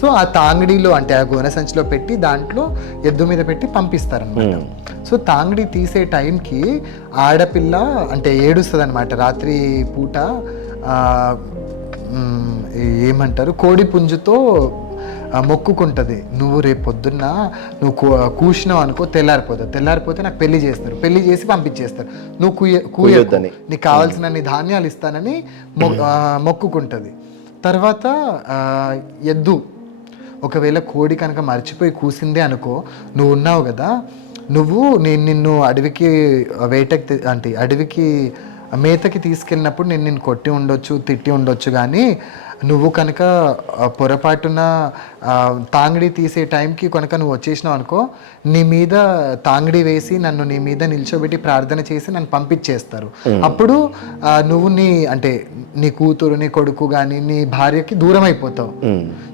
So ఆ తాంగడిలో అంటే ఆ గోనె సంచిలో పెట్టి దాంట్లో ఎద్దు మీద పెట్టి పంపిస్తారనమాట. సో తాంగడి తీసే టైంకి ఆడపిల్ల అంటే ఏడుస్తుంది అనమాట. రాత్రి పూట ఏమంటారు, కోడి పుంజుతో మొక్కుకుంటుంది, నువ్వు రేపు పొద్దున్న నువ్వు కూసినావు అనుకో, తెల్లారిపోతే నాకు పెళ్లి చేస్తారు, పెళ్లి చేసి పంపించేస్తారు, నువ్వు కూయొద్దు, నీకు కావాల్సిన ధాన్యాలు ఇస్తానని మొక్కుకుంటుంది. తర్వాత ఎద్దు ఒకవేళ కోడి కనుక మర్చిపోయి కూసిందే అనుకో, నువ్వు ఉన్నావు కదా, నేను నిన్ను అడవికి అడవికి మేతకి తీసుకెళ్ళినప్పుడు నేను నిన్ను కొట్టి ఉండొచ్చు, తిట్టి ఉండొచ్చు, కానీ నువ్వు కనుక పొరపాటున తాంగడి తీసే టైంకి కనుక నువ్వు వచ్చేసినావు అనుకో, నీ మీద తాంగడి వేసి నన్ను నీ మీద నిల్చోబెట్టి ప్రార్థన చేసి నన్ను పంపించేస్తారు. అప్పుడు నువ్వు నీ కూతురు, నీ కొడుకు కానీ నీ భార్యకి దూరం అయిపోతావు.